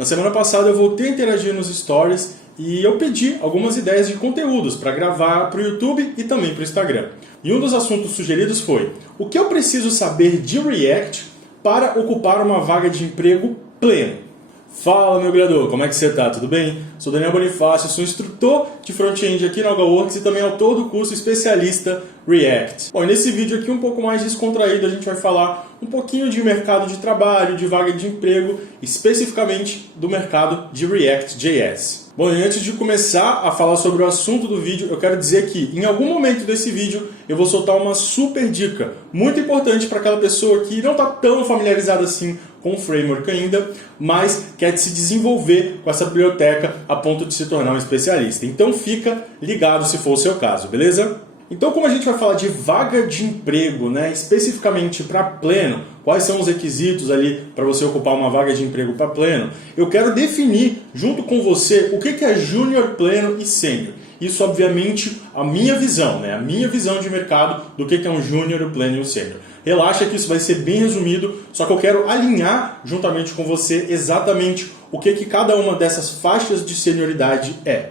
Na semana passada eu voltei a interagir nos stories e eu pedi algumas ideias de conteúdos para gravar para o YouTube e também para o Instagram. E um dos assuntos sugeridos foi: o que eu preciso saber de React para ocupar uma vaga de emprego pleno? Fala, meu criador, como é que você tá? Tudo bem? Sou Daniel Bonifácio, sou instrutor de front-end aqui na Algaworks e também autor do curso especialista React. Bom, e nesse vídeo aqui um pouco mais descontraído a gente vai falar um pouquinho de mercado de trabalho, de vaga de emprego, especificamente do mercado de React.js. Bom, e antes de começar a falar sobre o assunto do vídeo, eu quero dizer que em algum momento desse vídeo eu vou soltar uma super dica muito importante para aquela pessoa que não está tão familiarizada assim com o framework ainda, mas quer se desenvolver com essa biblioteca a ponto de se tornar um especialista. Então fica ligado se for o seu caso, beleza? Então, como a gente vai falar de vaga de emprego, especificamente para pleno, quais são os requisitos ali para você ocupar uma vaga de emprego para pleno, eu quero definir junto com você o que é júnior, pleno e sênior. Isso, obviamente, a minha visão, a minha visão de mercado do que é um júnior, um pleno e um sênior. Relaxa que isso vai ser bem resumido, só que eu quero alinhar juntamente com você exatamente o que cada uma dessas faixas de senioridade é.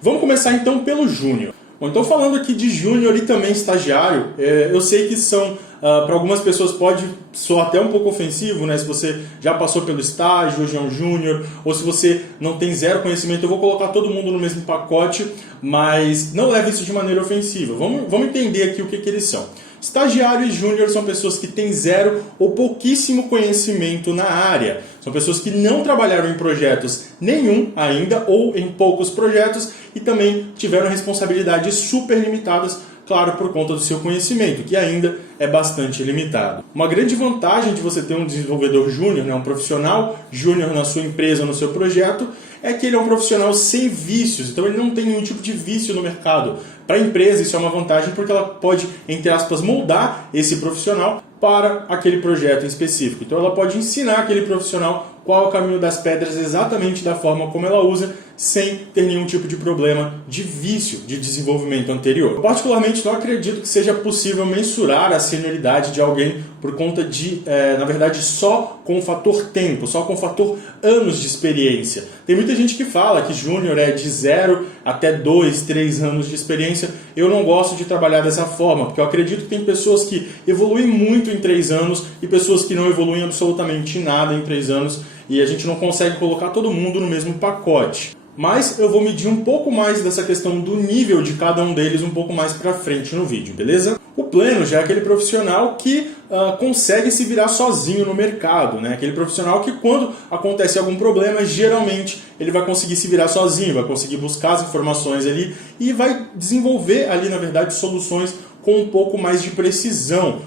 Vamos começar então pelo júnior. Bom, então falando aqui de júnior e também estagiário, eu sei que são, para algumas pessoas pode soar até um pouco ofensivo, se você já passou pelo estágio, hoje é um júnior, ou se você não tem zero conhecimento, eu vou colocar todo mundo no mesmo pacote, mas não leve isso de maneira ofensiva. Vamos entender aqui o que eles são. Estagiário e júnior são pessoas que têm zero ou pouquíssimo conhecimento na área. São pessoas que não trabalharam em projetos nenhum ainda ou em poucos projetos e também tiveram responsabilidades super limitadas, claro, por conta do seu conhecimento, que ainda é bastante limitado. Uma grande vantagem de você ter um desenvolvedor júnior, um profissional júnior na sua empresa, no seu projeto, é que ele é um profissional sem vícios, então ele não tem nenhum tipo de vício no mercado. Para a empresa isso é uma vantagem porque ela pode, entre aspas, moldar esse profissional para aquele projeto em específico. Então ela pode ensinar aquele profissional qual é o caminho das pedras exatamente da forma como ela usa, sem ter nenhum tipo de problema de vício de desenvolvimento anterior. Eu particularmente não acredito que seja possível mensurar a senioridade de alguém por conta de, na verdade, só com o fator tempo, só com o fator anos de experiência. Tem muita gente que fala que júnior é de 0 até 2, 3 anos de experiência. Eu não gosto de trabalhar dessa forma, porque eu acredito que tem pessoas que evoluem muito em 3 anos e pessoas que não evoluem absolutamente nada em 3 anos e a gente não consegue colocar todo mundo no mesmo pacote. Mas eu vou medir um pouco mais dessa questão do nível de cada um deles um pouco mais pra frente no vídeo, beleza? O pleno já é aquele profissional que consegue se virar sozinho no mercado, Aquele profissional que quando acontece algum problema, geralmente ele vai conseguir se virar sozinho, vai conseguir buscar as informações ali e vai desenvolver ali, na verdade, soluções com um pouco mais de precisão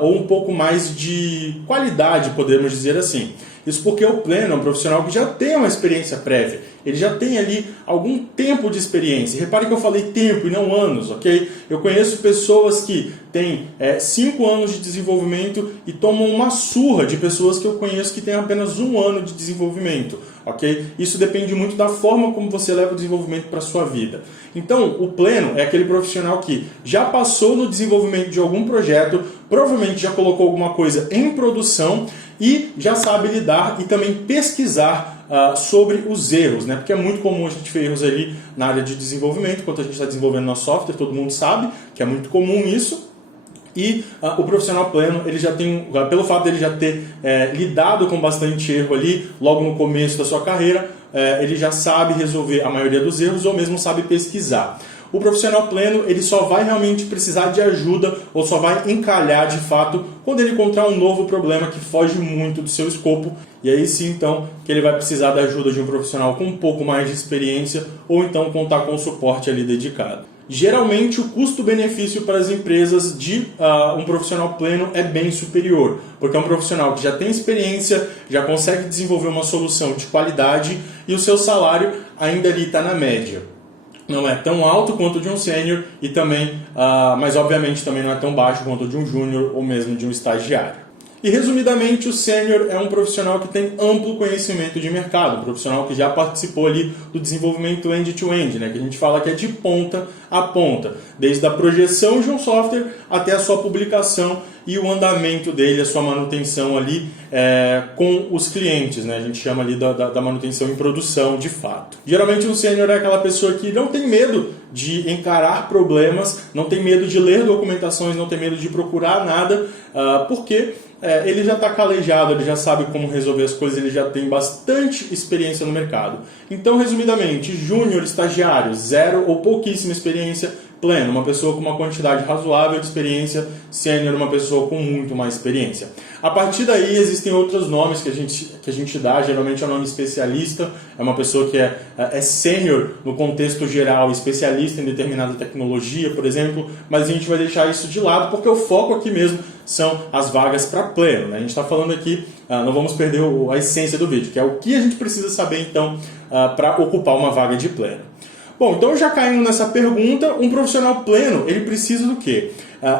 ou um pouco mais de qualidade, podemos dizer assim. Isso porque o pleno é um profissional que já tem uma experiência prévia. Ele já tem ali algum tempo de experiência. Repare que eu falei tempo e não anos, ok? Eu conheço pessoas que têm 5 anos de desenvolvimento e tomam uma surra de pessoas que eu conheço que têm apenas 1 ano de desenvolvimento, ok? Isso depende muito da forma como você leva o desenvolvimento para a sua vida. Então, o pleno é aquele profissional que já passou no desenvolvimento de algum projeto, provavelmente já colocou alguma coisa em produção e já sabe lidar e também pesquisar sobre os erros, Porque é muito comum a gente ver erros ali na área de desenvolvimento, enquanto a gente está desenvolvendo nosso software, todo mundo sabe que é muito comum isso. E o profissional pleno, ele já tem, pelo fato de ele já ter lidado com bastante erro ali, logo no começo da sua carreira, ele já sabe resolver a maioria dos erros ou mesmo sabe pesquisar. O profissional pleno, ele só vai realmente precisar de ajuda ou só vai encalhar de fato quando ele encontrar um novo problema que foge muito do seu escopo. E aí sim, então, que ele vai precisar da ajuda de um profissional com um pouco mais de experiência ou então contar com um suporte ali dedicado. Geralmente o custo-benefício para as empresas de um profissional pleno é bem superior, porque é um profissional que já tem experiência, já consegue desenvolver uma solução de qualidade e o seu salário ainda ali está na média. Não é tão alto quanto de um sênior e também, mas obviamente também não é tão baixo quanto de um júnior ou mesmo de um estagiário. E, resumidamente, o sênior é um profissional que tem amplo conhecimento de mercado, um profissional que já participou ali do desenvolvimento end-to-end, né, que a gente fala que é de ponta a ponta, desde a projeção de um software até a sua publicação e o andamento dele, a sua manutenção ali com os clientes, né? A gente chama ali da manutenção em produção de fato. Geralmente um sênior é aquela pessoa que não tem medo de encarar problemas, não tem medo de ler documentações, não tem medo de procurar nada, porque ele já está calejado, ele já sabe como resolver as coisas, ele já tem bastante experiência no mercado. Então, resumidamente, júnior, estagiário, zero ou pouquíssima experiência, pleno, uma pessoa com uma quantidade razoável de experiência, sênior, uma pessoa com muito mais experiência. A partir daí existem outros nomes que a gente dá, geralmente é o nome especialista, é uma pessoa que é sênior no contexto geral, especialista em determinada tecnologia, por exemplo, mas a gente vai deixar isso de lado porque o foco aqui mesmo são as vagas para pleno, né? A gente está falando aqui, não vamos perder a essência do vídeo, que é o que a gente precisa saber então para ocupar uma vaga de pleno. Bom, então já caindo nessa pergunta, um profissional pleno, ele precisa do quê?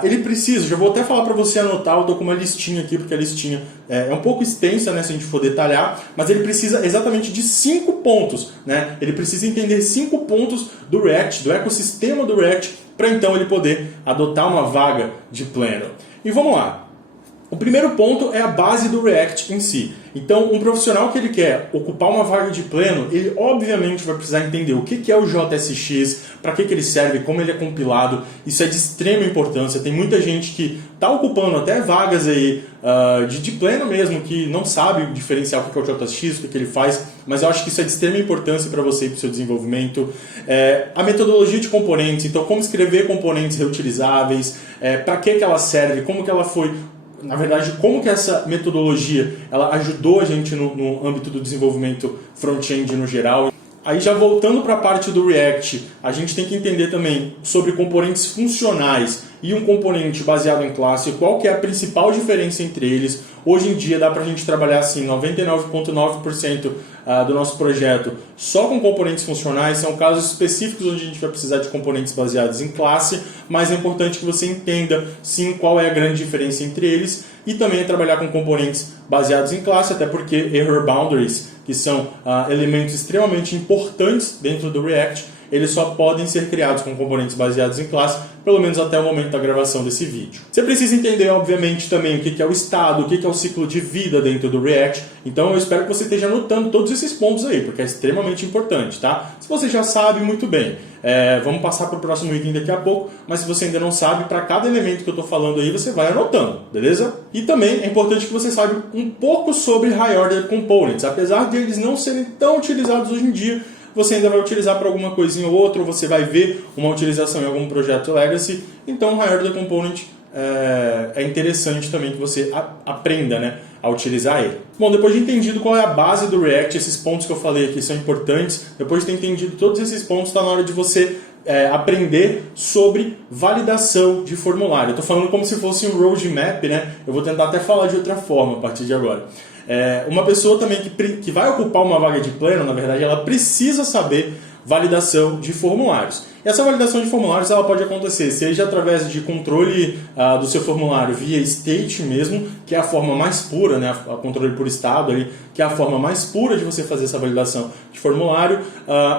Ele precisa, já vou até falar para você anotar, eu estou com uma listinha aqui, porque a listinha é um pouco extensa, né, se a gente for detalhar, mas ele precisa exatamente de 5 pontos, né? Ele precisa entender 5 pontos do React, do ecossistema do React, para então ele poder adotar uma vaga de pleno. E vamos lá. O primeiro ponto é a base do React em si. Então, um profissional que ele quer ocupar uma vaga de pleno, ele obviamente vai precisar entender o que é o JSX, para que ele serve, como ele é compilado. Isso é de extrema importância. Tem muita gente que está ocupando até vagas aí de pleno mesmo, que não sabe diferenciar o que é o JSX, o que ele faz, mas eu acho que isso é de extrema importância para você e para o seu desenvolvimento. A metodologia de componentes, então como escrever componentes reutilizáveis, para que ela serve, como que ela foi... Na verdade, como que essa metodologia ela ajudou a gente no âmbito do desenvolvimento front-end no geral. Aí já voltando para a parte do React, a gente tem que entender também sobre componentes funcionais e um componente baseado em classe, qual que é a principal diferença entre eles. Hoje em dia dá para a gente trabalhar assim, 99,9% do nosso projeto só com componentes funcionais. São casos específicos onde a gente vai precisar de componentes baseados em classe, mas é importante que você entenda sim qual é a grande diferença entre eles e também trabalhar com componentes baseados em classe, até porque error boundaries, que são elementos extremamente importantes dentro do React, eles só podem ser criados com componentes baseados em classe, pelo menos até o momento da gravação desse vídeo. Você precisa entender, obviamente, também o que é o estado, o que é o ciclo de vida dentro do React. Então eu espero que você esteja anotando todos esses pontos aí, porque é extremamente importante, tá? Se você já sabe, muito bem. Vamos passar para o próximo item daqui a pouco, mas se você ainda não sabe, para cada elemento que eu estou falando aí, você vai anotando, beleza? E também é importante que você saiba um pouco sobre High Order Components. Apesar de eles não serem tão utilizados hoje em dia, você ainda vai utilizar para alguma coisinha ou outra, ou você vai ver uma utilização em algum projeto Legacy. Então, High Order Component é interessante também que você aprenda, né, a utilizar ele. Bom, depois de entendido qual é a base do React, esses pontos que eu falei aqui são importantes, depois de ter entendido todos esses pontos, está na hora de você aprender sobre validação de formulário. Eu estou falando como se fosse um roadmap, né? Eu vou tentar até falar de outra forma a partir de agora. Uma pessoa também que vai ocupar uma vaga de pleno, na verdade, ela precisa saber validação de formulários. E essa validação de formulários ela pode acontecer seja através de controle do seu formulário via state mesmo, que é a forma mais pura, né, a controle por estado, ali, que é a forma mais pura de você fazer essa validação de formulário,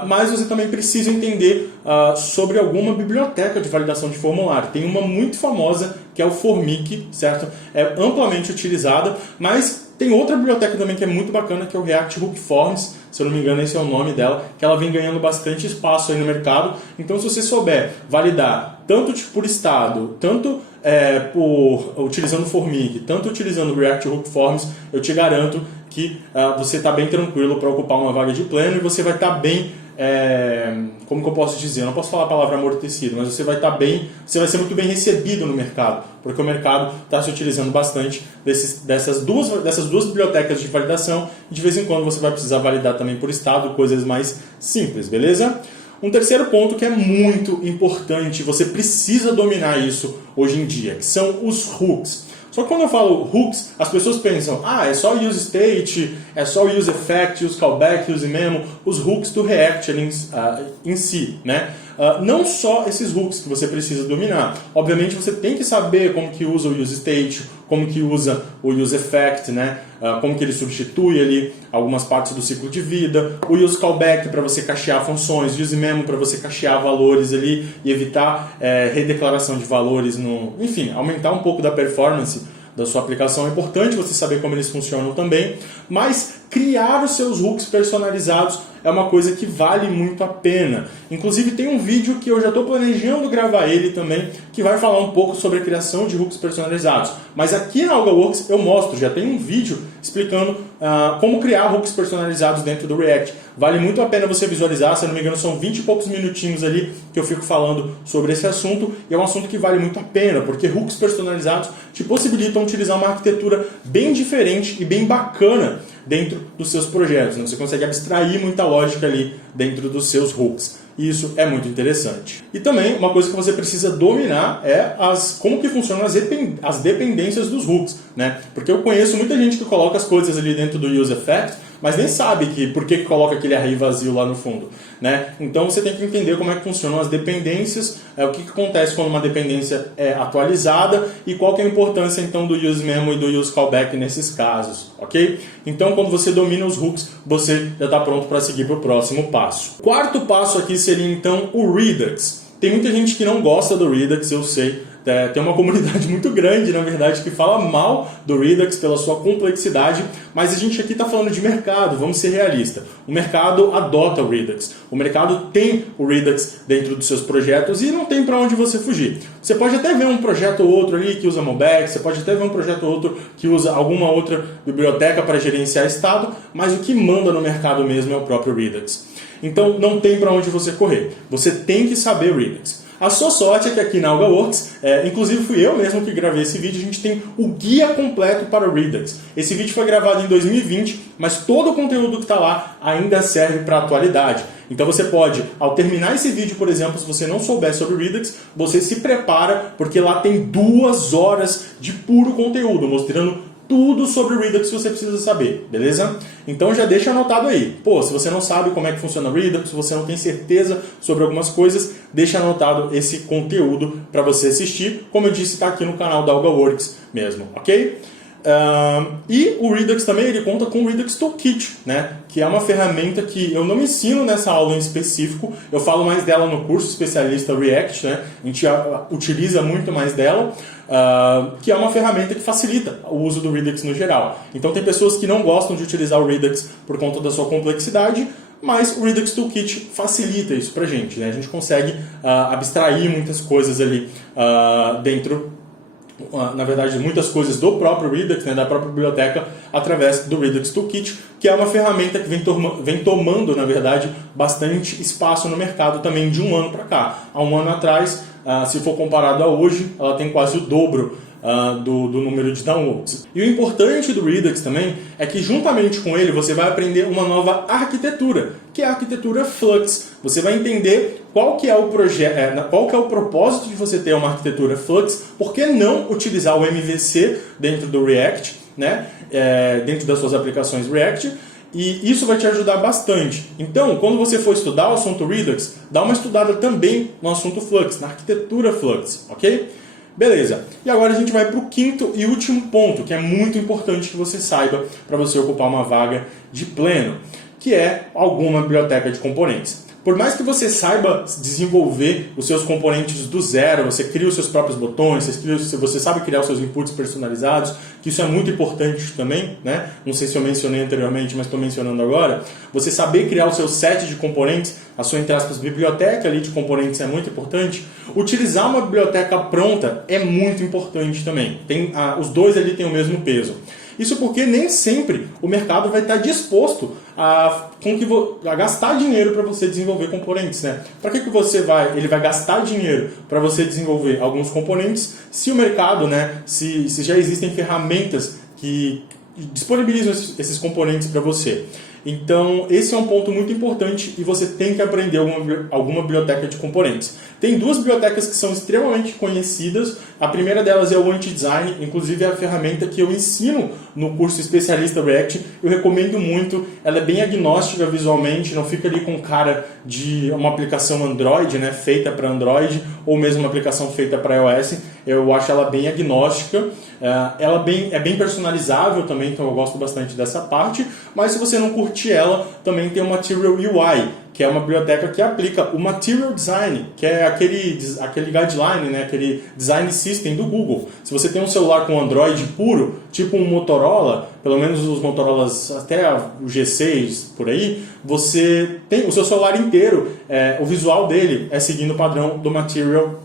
mas você também precisa entender sobre alguma biblioteca de validação de formulário. Tem uma muito famosa que é o Formic, certo? É amplamente utilizada, mas tem outra biblioteca também que é muito bacana, que é o React Hook Forms, se eu não me engano esse é o nome dela, que ela vem ganhando bastante espaço aí no mercado. Então se você souber validar tanto por estado, tanto utilizando o Formic, tanto utilizando o React Hook Forms, eu te garanto que você está bem tranquilo para ocupar uma vaga de pleno e você vai estar bem... como que eu posso dizer? Eu não posso falar a palavra amortecido, mas você vai estar bem, você vai ser muito bem recebido no mercado, porque o mercado está se utilizando bastante dessas duas bibliotecas de validação e de vez em quando você vai precisar validar também por estado, coisas mais simples, beleza? Um terceiro ponto que é muito importante, você precisa dominar isso hoje em dia, que são os hooks. Só que quando eu falo hooks, as pessoas pensam, é só use state, é só use effect, use callback, use memo, os hooks do React em si, né? Não só esses hooks que você precisa dominar. Obviamente você tem que saber como que usa o use state, como que usa o use effect, né? Como que ele substitui ali algumas partes do ciclo de vida, o use callback para você cachear funções, use memo para você cachear valores ali e evitar redeclaração de valores, enfim, aumentar um pouco da performance da sua aplicação. É importante você saber como eles funcionam também, mas criar os seus hooks personalizados é uma coisa que vale muito a pena. Inclusive tem um vídeo que eu já estou planejando gravar ele também, que vai falar um pouco sobre a criação de hooks personalizados. Mas aqui na AlgaWorks eu mostro, já tem um vídeo explicando como criar hooks personalizados dentro do React. Vale muito a pena você visualizar, se eu não me engano são 20 e poucos minutinhos ali que eu fico falando sobre esse assunto, e é um assunto que vale muito a pena, porque hooks personalizados te possibilitam utilizar uma arquitetura bem diferente e bem bacana dentro dos seus projetos, né? Você consegue abstrair muita lógica ali dentro dos seus hooks. E isso é muito interessante. E também uma coisa que você precisa dominar é como que funcionam as dependências dos hooks, né? Porque eu conheço muita gente que coloca as coisas ali dentro do use effect, mas nem sabe por que coloca aquele array vazio lá no fundo, né? Então você tem que entender como é que funcionam as dependências, o que acontece quando uma dependência é atualizada e qual que é a importância então do use memo e do use callback nesses casos, ok? Então quando você domina os hooks, você já está pronto para seguir para o próximo passo. Quarto passo aqui seria então o Redux. Tem muita gente que não gosta do Redux, eu sei. Tem uma comunidade muito grande, na verdade, que fala mal do Redux pela sua complexidade, mas a gente aqui está falando de mercado, vamos ser realistas. O mercado adota o Redux, o mercado tem o Redux dentro dos seus projetos e não tem para onde você fugir. Você pode até ver um projeto ou outro ali que usa Mobex, você pode até ver um projeto ou outro que usa alguma outra biblioteca para gerenciar estado, mas o que manda no mercado mesmo é o próprio Redux. Então não tem para onde você correr, você tem que saber Redux. A sua sorte é que aqui na AlgaWorks, inclusive fui eu mesmo que gravei esse vídeo, a gente tem o guia completo para o Redux. Esse vídeo foi gravado em 2020, mas todo o conteúdo que está lá ainda serve para a atualidade. Então você pode, ao terminar esse vídeo, por exemplo, se você não souber sobre o Redux, você se prepara, porque lá tem 2 horas de puro conteúdo, mostrando tudo sobre o Redux que você precisa saber, beleza? Então já deixa anotado aí. Pô, se você não sabe como é que funciona o Redux, se você não tem certeza sobre algumas coisas, deixa anotado esse conteúdo para você assistir. Como eu disse, está aqui no canal da AlgaWorks mesmo, ok? E o Redux também ele conta com o Redux Toolkit, né? Que é uma ferramenta que eu não ensino nessa aula em específico, eu falo mais dela no curso especialista React, né? A gente utiliza muito mais dela, que é uma ferramenta que facilita o uso do Redux no geral. Então tem pessoas que não gostam de utilizar o Redux por conta da sua complexidade, mas o Redux Toolkit facilita isso pra gente, né? A gente consegue abstrair muitas coisas ali dentro, na verdade, muitas coisas do próprio Redux, né, da própria biblioteca, através do Redux Toolkit, que é uma ferramenta que vem tomando, na verdade, bastante espaço no mercado também de um ano para cá. Há um ano atrás, se for comparado a hoje, ela tem quase o dobro do número de downloads. E o importante do Redux também é que juntamente com ele você vai aprender uma nova arquitetura, que é a arquitetura Flux. Você vai entender qual que é o propósito de você ter uma arquitetura Flux, por que não utilizar o MVC dentro do React, né? Dentro das suas aplicações React, e isso vai te ajudar bastante. Então, quando você for estudar o assunto Redux, dá uma estudada também no assunto Flux, na arquitetura Flux, ok? Beleza, e agora a gente vai para o quinto e último ponto, que é muito importante que você saiba para você ocupar uma vaga de pleno, que é alguma biblioteca de componentes. Por mais que você saiba desenvolver os seus componentes do zero, você cria os seus próprios botões, você sabe criar os seus inputs personalizados, que isso é muito importante também, né? Não sei se eu mencionei anteriormente, mas estou mencionando agora. Você saber criar o seu set de componentes, a sua, entre aspas, biblioteca ali de componentes é muito importante. Utilizar uma biblioteca pronta é muito importante também. Os dois ali têm o mesmo peso. Isso porque nem sempre o mercado vai estar disposto a gastar dinheiro para você desenvolver componentes, né? Para que ele vai gastar dinheiro para você desenvolver alguns componentes se o mercado, né, se já existem ferramentas que disponibilizam esses componentes para você? Então, esse é um ponto muito importante e você tem que aprender alguma biblioteca de componentes. Tem duas bibliotecas que são extremamente conhecidas. A primeira delas é o Anti-Design, inclusive é a ferramenta que eu ensino no curso Especialista React. Eu recomendo muito, ela é bem agnóstica visualmente, não fica ali com cara de uma aplicação Android, né, feita para Android, ou mesmo uma aplicação feita para iOS. Eu acho ela bem agnóstica, ela é bem personalizável também, então eu gosto bastante dessa parte, mas se você não curte ela, também tem o Material UI, que é uma biblioteca que aplica o Material Design, que é aquele guideline, né, aquele design system do Google. Se você tem um celular com Android puro, tipo um Motorola, pelo menos os Motorolas até o G6 por aí, você tem o seu celular inteiro, o visual dele é seguindo o padrão do Material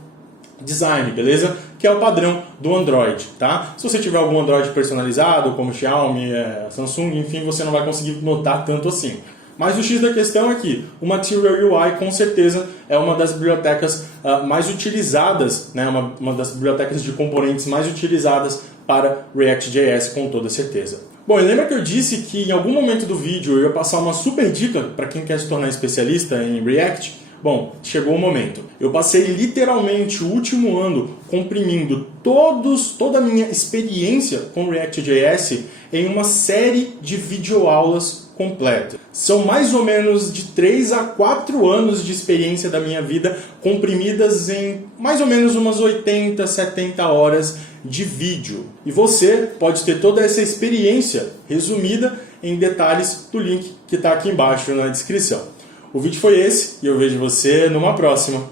Design, beleza? Que é o padrão do Android, tá? Se você tiver algum Android personalizado, como Xiaomi, Samsung, enfim, você não vai conseguir notar tanto assim. Mas o X da questão é que o Material UI com certeza é uma das bibliotecas mais utilizadas, né? uma das bibliotecas de componentes mais utilizadas para React.js, com toda certeza. Bom, e lembra que eu disse que em algum momento do vídeo eu ia passar uma super dica para quem quer se tornar especialista em React? Bom, chegou o momento. Eu passei literalmente o último ano comprimindo toda a minha experiência com React.js em uma série de videoaulas completa. São mais ou menos de 3 a 4 anos de experiência da minha vida comprimidas em mais ou menos umas 80, 70 horas de vídeo. E você pode ter toda essa experiência resumida em detalhes do link que está aqui embaixo na descrição. O vídeo foi esse e eu vejo você numa próxima.